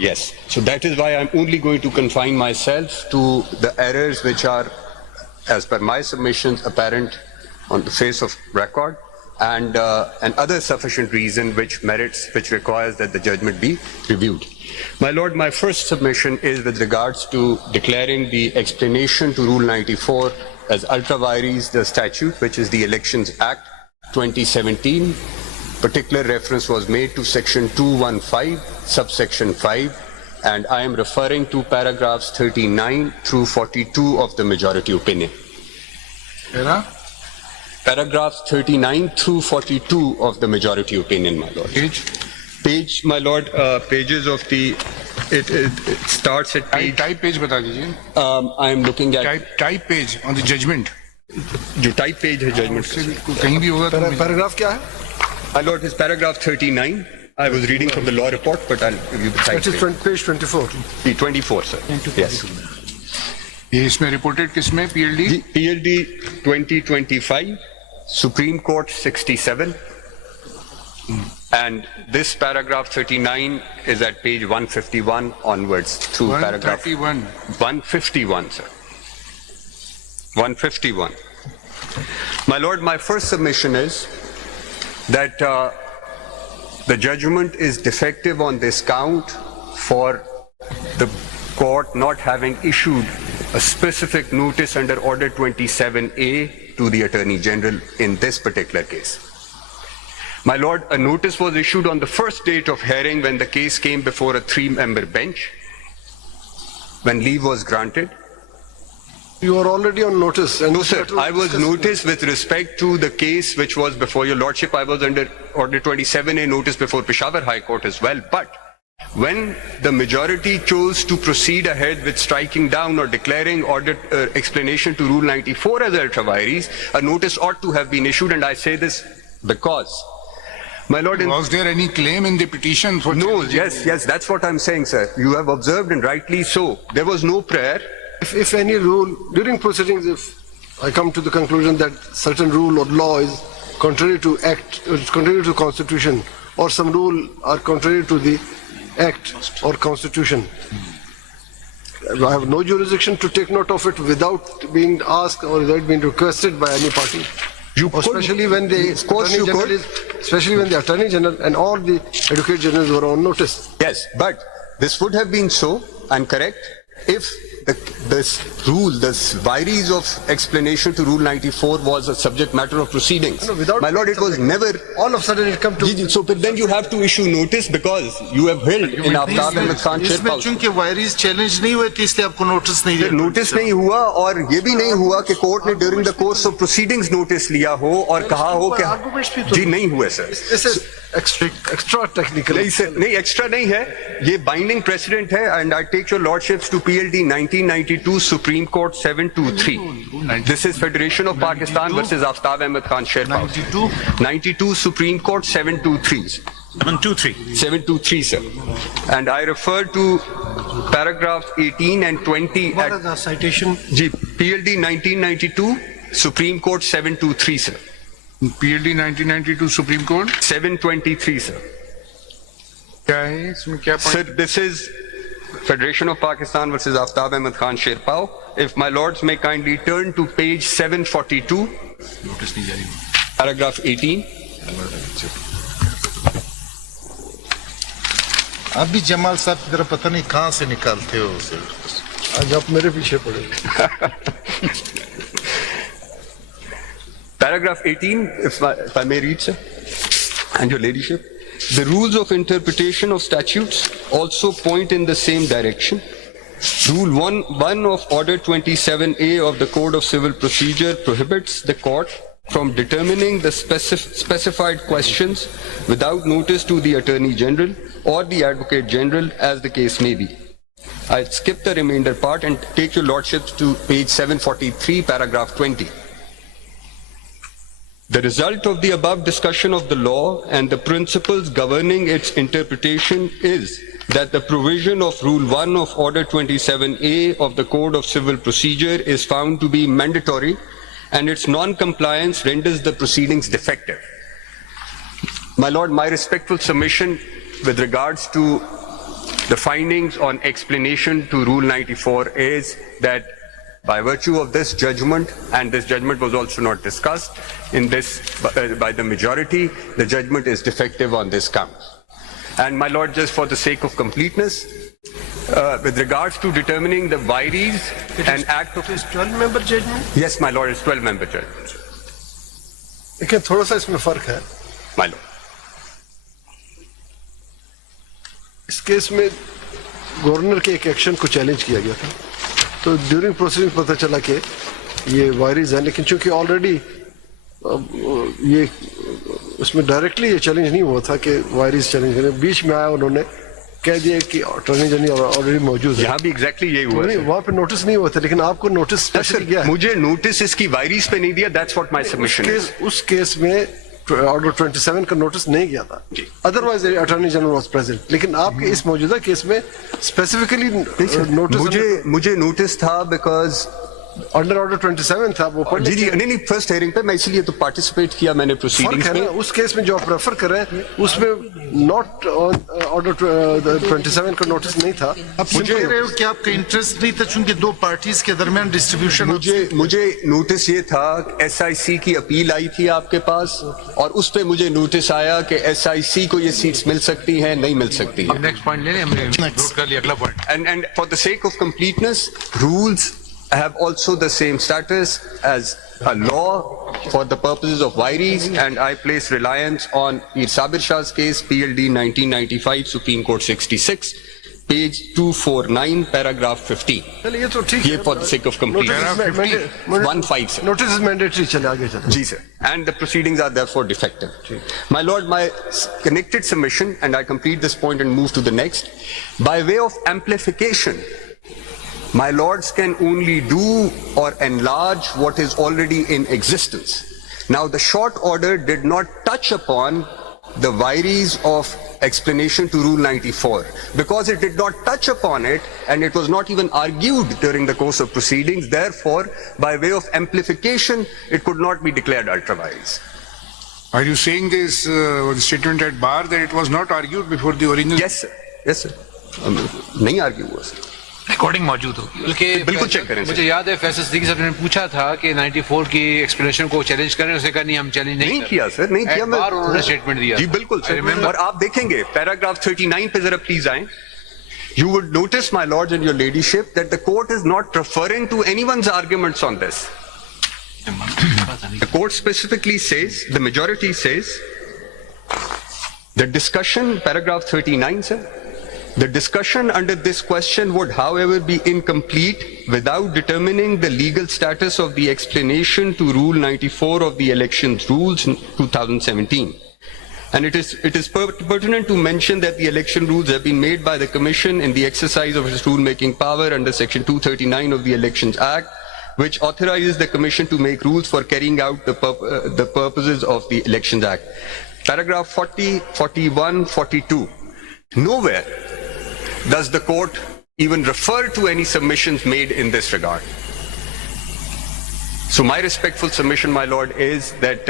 Yes. So that is why I'm only going to confine myself to the errors which are, as per my submissions, apparent on the face of record, and other sufficient reason which requires that the judgment be reviewed. My Lord, my first submission is with regards to declaring the explanation to Rule 94 as ultra vires the statute, which is the Elections Act 2017. Particular reference was made to section 215, subsection 5, and I am referring to paragraphs 39 through 42 of the majority opinion. Paragraphs 39 through 42 of the majority opinion, my Lord. Page, my Lord, pages of the, it starts at page. Type page बता दीजिए. I am looking at. Type page on the judgment. जो type page है judgment. कहीं भी होगा तो. Paragraph क्या है? My Lord, his paragraph 39. I was reading from the law report, but I'll give you the type. It is page 24. 24, sir. 24. Yes. ये इसमें reported किसमें PLD? PLD 2025, Supreme Court 67. And this paragraph 39 is at page 151 onwards through 131. paragraph 151, sir. 151. My Lord, my first submission is that the judgment is defective on this count for the court not having issued a specific notice under Order 27A to the Attorney General in this particular case. My Lord, a notice was issued on the first date of hearing when the case came before a 3-member bench, when leave was granted. You are already on notice. And no, sir, I was noticed with respect to the case which was before your Lordship. I was under Order 27A notice before Peshawar High Court as well. But when the majority chose to proceed ahead with striking down or declaring order explanation to Rule 94 as ultra vires, a notice ought to have been issued, and I say this because, my Lord, was there any claim in the petition for? No, yes, that's what I'm saying, sir. You have observed, and rightly so. There was no prayer. If any rule, during proceedings, if I come to the conclusion that certain rule or law is contrary to act, contrary to constitution, or some rule are contrary to the act or constitution, I have no jurisdiction to take note of it without being asked or without being requested by any party. Especially when the Attorney General and all the Advocate Generals were on notice. Yes, but this would have been so and correct if this rule, this vires of explanation to Rule 94 was a subject matter of proceedings. No, my Lord, it was never. All of a sudden it come to. So but then you have to issue notice because you have held in Aftab Ahmed Khan Sher House. चूंकि वायरिस challenge नहीं हुए तो इसलिए आपको notice नहीं दिया. Notice नहीं हुआ और ये भी नहीं हुआ कि कोर्ट ने during the course of proceedings notice लिया हो और कहा हो कि जी नहीं हुए सर. Extra technical. नहीं सर, नहीं एक्स्ट्रा नहीं है, ये बाइंडिंग प्रेसिडेंट है. And I take your lordships to PLD 1992 Supreme Court 723. This is Federation of Pakistan versus Aftab Ahmed Khan Sher House. 92 Supreme Court 723. 723, sir. And I refer to paragraphs 18 and 20 What is the citation? PLD 1992 Supreme Court 723, sir. PLD 1992 Supreme Court 723, sir. क्या है इसमें क्या? Sir, this is Federation of Pakistan versus Aftab Ahmed Khan Sher House. If my lords may kindly turn to page 742, paragraph 18. अभी जमाल साहब की तरह पता नहीं कहाँ से निकालते हो सर. आज आप मेरे पीछे पड़े. Paragraph 18, if I may read, sir, and your ladyship. The rules of interpretation of statutes also point in the same direction. Rule 1 of Order 27A of the Code of Civil Procedure prohibits the court from determining the specified questions without notice to the Attorney General or the Advocate General as the case may be. I'll skip the remainder part and take your lordships to page 743, paragraph 20. The result of the above discussion of the law and the principles governing its interpretation is that the provision of Rule 1 of Order 27A of the Code of Civil Procedure is found to be mandatory and its non-compliance renders the proceedings defective. My Lord, my respectful submission with regards to The findings on explanation to Rule 94 is that by virtue of this judgment, and this judgment was also not discussed in this by the majority, the judgment is defective on this count. And my Lord, just for the sake of completeness, with regards to determining the vires and act of... It is 12-member judgment? Yes, my Lord, it's 12-member judgment. लेकिन थोड़ा सा इसमें फर्क है. My Lord. इस case में governor के एक एक्शन को चैलेंज किया गया था, तो ड्यूरिंग प्रोसीडिंग पता चला कि ये वायरिस है, लेकिन चूंकि ऑलरेडी ये उसमें डायरेक्टली ये चैलेंज नहीं हुआ था कि वायरिस चैलेंज करें, बीच में आया उन्होंने कह दिया कि अटॉर्नी जनरल ऑलरेडी मौजूद है. यहाँ भी एग्जैक्टली यही हुआ. नहीं, वहाँ पे नोटिस नहीं हुआ था, लेकिन आपको नोटिस स्पेशल किया है. मुझे नोटिस इसकी वायरिस पे नहीं दिया. That's what my submission is. उस केस में ऑर्डर 27 का नोटिस नहीं गया था. Otherwise attorney general was present. लेकिन आपके इस मौजूदा केस में स्पेसिफिकली नोटिस मुझे नोटिस था बिकॉज अंडर ऑर्डर 27 था. वो जी जी नहीं फर्स्ट हेयरिंग पे मैं इसलिए तो पार्टिसिपेट किया मैंने प्रोसीडिंग्स में. उस केस में जो आप रेफर कर रहे हैं उसमें नॉट ऑर्डर 27 का नोटिस नहीं था. अब मुझे कह रहे हो कि आपका इंटरेस्ट नहीं था चूंकि दो पार्टीज के दरमियान डिस्ट्रीब्यूशन. मुझे नोटिस ये था, SIC की अपील आई थी आपके पास और उस पे मुझे नोटिस आया कि SIC को ये सीट्स मिल सकती हैं, नहीं मिल सकती हैं. नेक्स्ट पॉइंट ले लें, हमने नोट कर लिया. अगला point. And for the sake of completeness, rules have also the same status as a law for the purposes of vires, and I place reliance on Peer Sabir Shah's case, PLD 1995, Supreme Court 66, page 249, paragraph 15. चलिए, ये तो ठीक है. ये for the sake of completeness. 15 sir. Notice is mandatory. चले आगे चले. Ji sir. And the proceedings are therefore defective. My Lord, my connected submission, and I complete this point and move to the next. By way of amplification, my lords can only do or enlarge what is already in existence. Now, the short order did not touch upon the vires of explanation to Rule 94 because it did not touch upon it and it was not even argued during the course of proceedings. Therefore, by way of amplification, it could not be declared ultra vires. Are you saying this statement at bar that it was not argued before the original? Yes, sir. Yes, sir. नहीं argue हुआ sir. Recording मौजूद होगी. बल्कि बिल्कुल check करें. मुझे याद है फैसल सिद्दीकी साहब ने पूछा था कि 94 की एक्सप्लेनेशन को चैलेंज करें, उसने कहा नहीं हम चैलेंज नहीं किया सर. नहीं किया. बार उन्होंने स्टेटमेंट दिया. जी बिल्कुल सर. और आप देखेंगे पैराग्राफ 39 पे जरा प्लीज आए. You would notice, my lords and your ladyship, that the court is not referring to anyone's arguments on this. The court specifically says, the majority says, the discussion, paragraph 39, sir, the discussion under this question would, however, be incomplete without determining the legal status of the explanation to Rule 94 of the Elections Rules 2017. And it is pertinent to mention that the election rules have been made by the Commission in the exercise of its rule-making power under Section 239 of the Elections Act, which authorizes the Commission to make rules for carrying out the purposes of the Elections Act. Paragraph 40, 41, 42. Nowhere does the court even refer to any submissions made in this regard. So my respectful submission, my lord, is that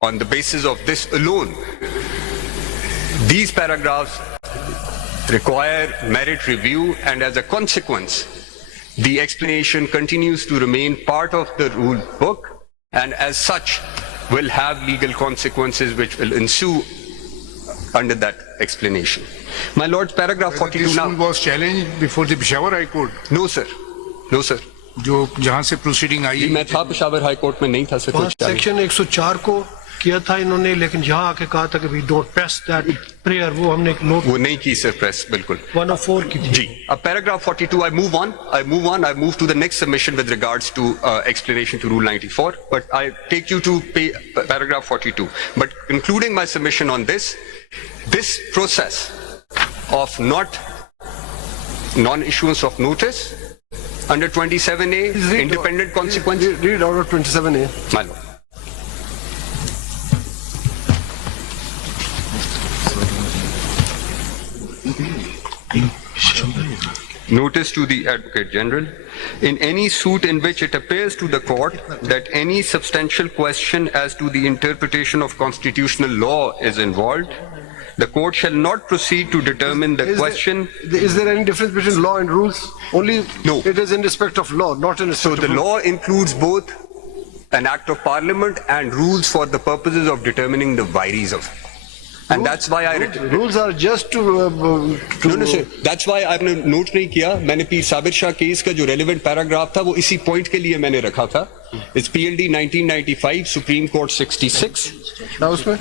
on the basis of this alone, these paragraphs require merit review, and as a consequence, the explanation continues to remain part of the rule book, and as such will have legal consequences which will ensue under that explanation. My lord, paragraph 42 This now. rule was challenged before the Peshawar High Court. No sir. No sir. जो जहाँ से proceeding आई. जी मैं था Peshawar high court में नहीं था sir. वहाँ section 104 को किया था इन्होंने, लेकिन यहाँ आके कहा था कि we don't press that prayer. वो हमने एक नोट वो नहीं की सर प्रेस बिल्कुल. 104 की थी. जी. अब paragraph 42 I move to the next submission with regards to explanation to Rule 94, but I take you to paragraph 42. But concluding my submission on this process of non-issuance of notice under 27A, independent consequence. Read order 27A. My lord. Notice to the Advocate General. In any suit in which it appears to the court that any substantial question as to the interpretation of constitutional law is involved, The court shall not proceed to determine the question. Is there any difference between law and rules? Only No. it is in respect of law, not in So respect the of law includes both an act of parliament and rules for the purposes of determining the vires of it. And that's why I rules are just to No, sir. That's why आपने note नहीं किया. मैंने पीर Sabir Shah case का जो relevant paragraph था वो इसी point के लिए मैंने रखा था. It's PLD 1995, Supreme Court 66. ना उसमें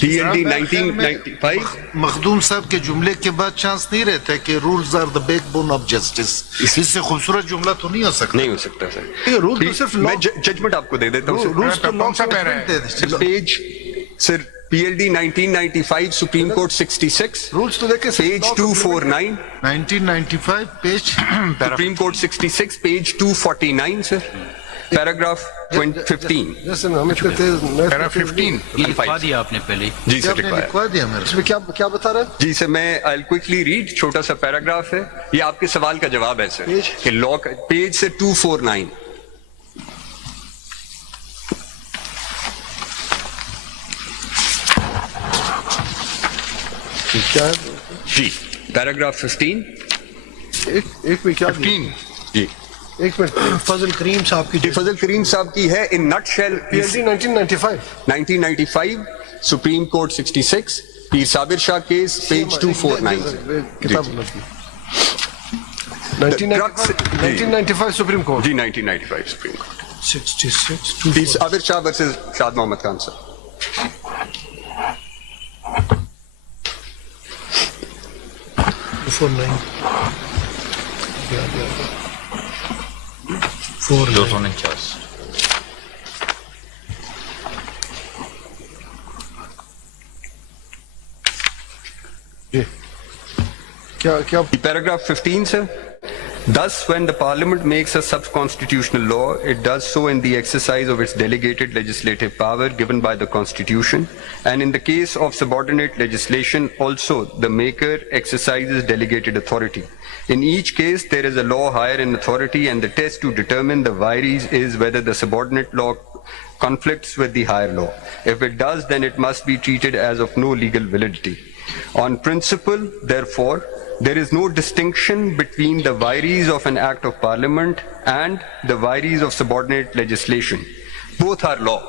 PLD 1995. मखदूम साहब के जुमले के बाद चांस नहीं रहता कि rules are the backbone of justice. इससे खूबसूरत जुमला तो नहीं हो सकता. नहीं हो सकता सर. ये रूल तो सिर्फ मैं law- जजमेंट आपको दे देता हूँ सर. रूल्स तो लॉ कौन सा पैरा है? Page sir PLD 1995, Supreme Court 66. Rules तो देखे Page 249. 1995 page Supreme Court 66, page 249, sir. Paragraph 15. जैसे हम इसको पैरा 15 ये लिखवा दिया आपने पहले जी सर, आपने लिखवाया. लिखवा दिया मेरे इसमें क्या बता रहे हैं? जी सर, मैं आई क्विकली रीड. छोटा सा पैराग्राफ है. ये आपके सवाल का जवाब है सर. पेज? कि लॉ का पेज से 249. क्या है? जी, पैराग्राफ 15. एक में क्या 15 जी, एक मिनट फजल करीम साहब की ये फजल करीम साहब की है. In nutshell PLD 1995 1995, Supreme Court 66, Pir Sabir Shah case, page 249. किताब जी, लगी The crux- 1995 सुप्रीम कोर्ट. जी 1995 Supreme Court. 66 पीर साबिर शाह वर्सेस शाद मोहम्मद खान सर. 249 249 क्या Paragraph 15, sir. Thus, when the Parliament makes a sub-constitutional law, it does so in the exercise of its delegated legislative power given by the Constitution, and in the case of subordinate legislation, also the maker exercises delegated authority. In each case, there is a law higher in authority, and the test to determine the vires is whether the subordinate law conflicts with the higher law. If it does, then it must be treated as of no legal validity. On principle, therefore, there is no distinction between the vires of an act of parliament and the vires of subordinate legislation. Both are law.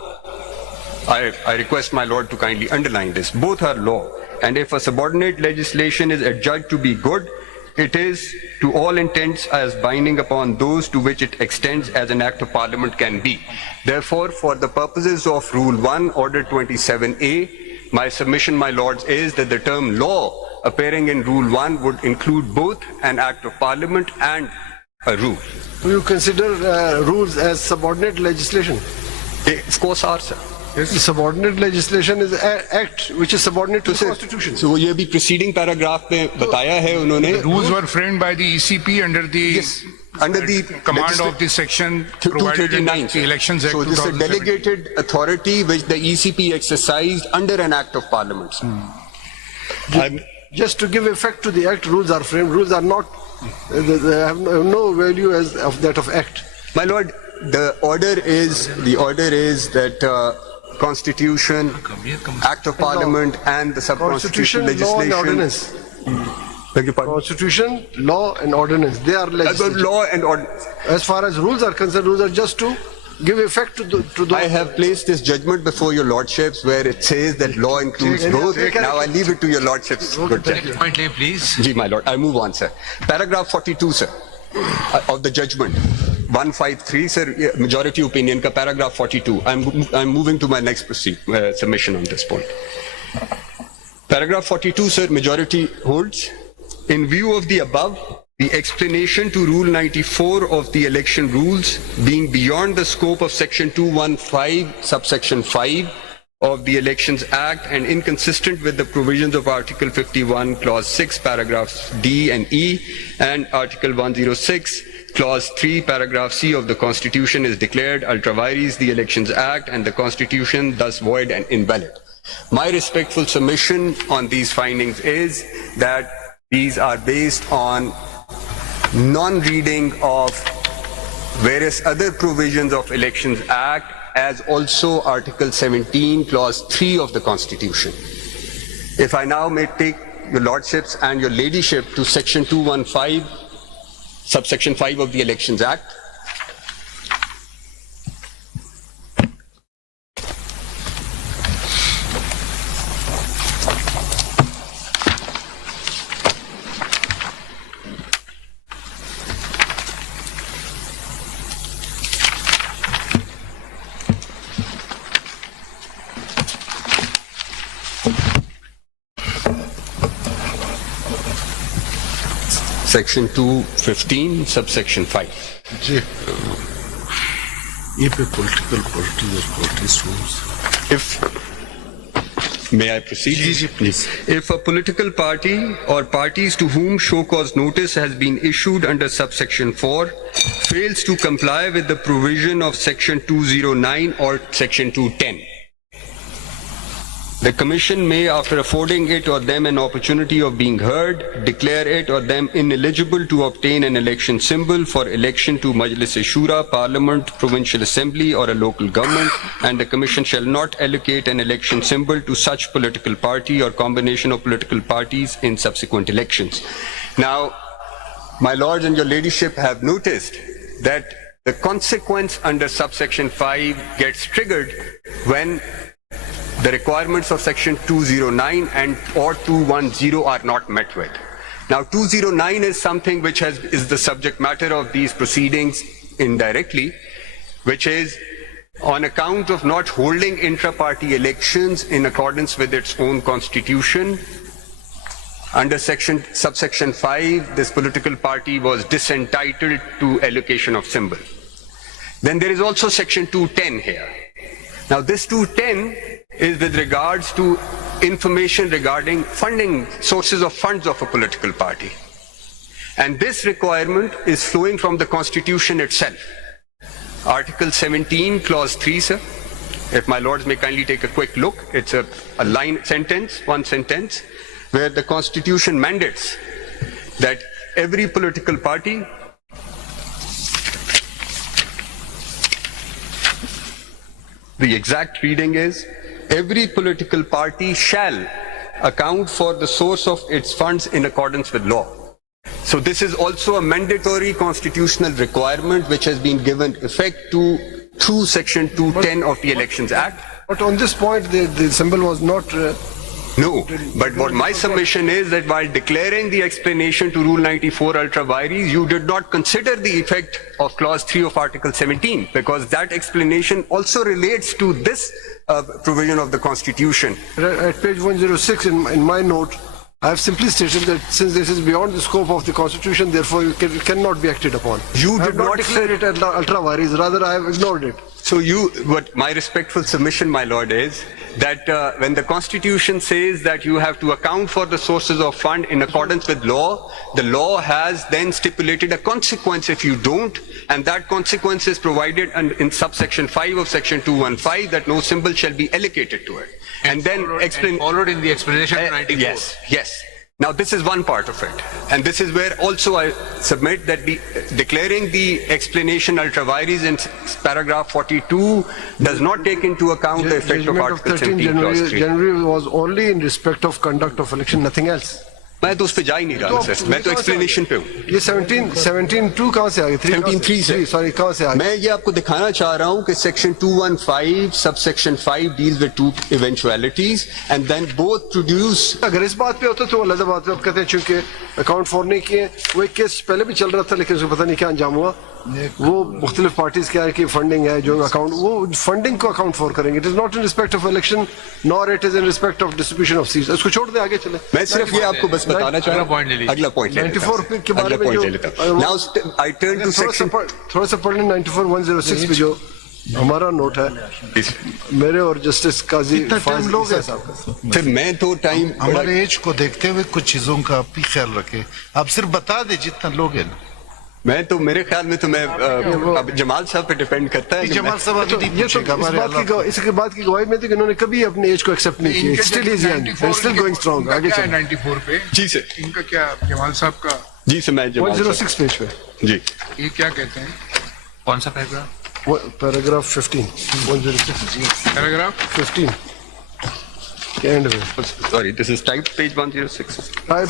I request my lord to kindly underline this. Both are law. And if a subordinate legislation is adjudged to be good, it is to all intents as binding upon those to which it extends as an act of parliament can be. Therefore, for the purposes of Rule 1, Order 27A, my submission, my lords, is that the term law appearing in Rule 1 would include both an act of parliament and a rule. do you consider rules as subordinate legislation? They, of course, are, sir. Subordinate legislation is an act which is subordinate to the constitution. So, ये भी preceding paragraph में बताया है उन्होंने. rules were framed by the ECP under the Under the command of the section provided in 239. the Elections Act So this is a 2007. delegated authority which the ECP exercised under an act of parliament. Sir. I'm- Just to give effect to the act, rules are framed. Rules are not, they have no value as of that of act. My lord, the order is that Constitution, Act of Parliament, and the Constitution, sub-constitutional law and legislation. ordinance. Beg your pardon? Constitution, law and ordinance, they are legislative. Law and ordinance. As far as rules are concerned, rules are just to give effect to those. I have placed this judgment before your lordships where it says that law includes Take it, both. take it. Now I leave it to your lordships. Good judgment. Point name, please. Ji, my lord. I move on, sir. Paragraph 42, sir, of the judgment. 153, sir, majority opinion ka paragraph 42. I'm moving to my next submission on this point. Paragraph 42, sir, majority holds. In view of the above, the explanation to Rule 94 of the election rules being beyond the scope of Section 215, subsection 5 of the Elections Act and inconsistent with the provisions of Article 51, Clause 6, paragraphs D and E, and Article 106, Clause 3, paragraph C of the Constitution is declared ultra vires the Elections Act and the Constitution thus void and invalid. My respectful submission on these findings is that these are based on non-reading of various other provisions of Elections Act as also Article 17, Clause 3 of the Constitution. If I now may take your lordships and your ladyship to section 215, subsection 5 of the Elections Act. Section 215, subsection 5. जी ये पे political party और parties rules May I proceed? जी, please. If a political party or parties to whom show cause notice has been issued under subsection 4 fails to comply with the provision of section 209 or section 210, the Commission may, after affording it or them an opportunity of being heard, declare it or them ineligible to obtain an election symbol for election to Majlis-e-Shura, Parliament, Provincial Assembly or a local government, and the Commission shall not allocate an election symbol to such political party or combination of political parties in subsequent elections. Now, my lords and your ladyship have noticed that the consequence under subsection 5 gets triggered when the requirements of section 209 and or 210 are not met with. Now 209 is something which is the subject matter of these proceedings indirectly, which is on account of not holding intra-party elections in accordance with its own constitution. Under subsection 5, this political party was disentitled to allocation of symbol. Then there is also section 210 here. Now this 210 is with regards to information regarding funding, sources of funds of a political party. And this requirement is flowing from the Constitution itself. Article 17, Clause 3, sir. If my lords may kindly take a quick look, it's a one sentence, where the Constitution mandates that every political party the exact reading is, every political party shall account for the source of its funds in accordance with law. So this is also a mandatory constitutional requirement which has been given effect to through section 210 of the Elections Act. But on this point, the symbol was not. No, but what my submission is that while declaring the explanation to Rule 94 ultra vires, you did not consider the effect of Clause 3 of Article 17, because that explanation also relates to this provision of the Constitution. At page 106 in my note, I have simply stated that since this is beyond the scope of the Constitution, therefore it cannot be acted upon. You I did have not not declared it as ultra vires, rather I have ignored it. So what my respectful submission, my lord, is that when the Constitution says that you have to account for the sources of fund in accordance with law, the law has then stipulated a consequence if you don't, and that consequence is provided in subsection 5 of section 215 that no symbol shall be allocated to it. And then explain. Followed in the explanation to 94. Yes. Now this is one part of it, and this is where also I submit that declaring the explanation ultra vires in paragraph 42 does not take into account the effect of Judgment Article 13 17 clause 3. January was only in respect of conduct of election, nothing else. मैं तो उस पे जा ही नहीं रहा sir, मैं तो explanation पे हूँ. ये 17(2) कहाँ से आ गई? 17(3) से. सॉरी, कहाँ से आ गई? मैं ये आपको दिखाना चाह रहा हूँ कि section 215 subsection 5 deals with two eventualities and then both produce. अगर इस बात पे होता तो अलग बात है. आप कहते हैं चूंकि अकाउंट फॉर नहीं किए, वो एक केस पहले भी चल रहा था लेकिन उसको पता नहीं क्या अंजाम हुआ. वो मुख्तलिफ पार्टीज क्या है कि फंडिंग है जो अकाउंट, वो फंडिंग को अकाउंट फॉर करेंगे. It is not in respect of election nor it is in respect of distribution of seats. उसको छोड़ दे, आगे चले. मैं सिर्फ ये आपको बस बताना चाह रहा हूँ. अगला पॉइंट ले लेता हूँ. 94 के बारे में जो Now I turn to section. थोड़ा सा पढ़ लें 94(106) पे जो हमारा नोट है, मेरे और जस्टिस काजी कितना टाइम लोगे? फिर मैं तो टाइम हमारे एज को देखते हुए कुछ चीजों का आप भी ख्याल रखें. आप सिर्फ बता दे जितना लोगे ना. मैं तो मेरे ख्याल में तो मैं अब जमाल साहब पे डिपेंड करता है. जमाल साहब अभी नहीं ये तो पूछेगा हमारे इसके बाद की गवाही में थी कि इन्होंने कभी अपने एज को एक्सेप्ट नहीं किया. Still is young, still going strong. आगे चलो. 94 पे जी सर. इनका क्या, जमाल साहब का जी सर, मैं जमाल 106 पेज पे जी. ये क्या कहते हैं? कौन सा पैराग्राफ? पैराग्राफ 15 106 पैराग्राफ 15 के एंड में Sorry, this is typed page 106. Type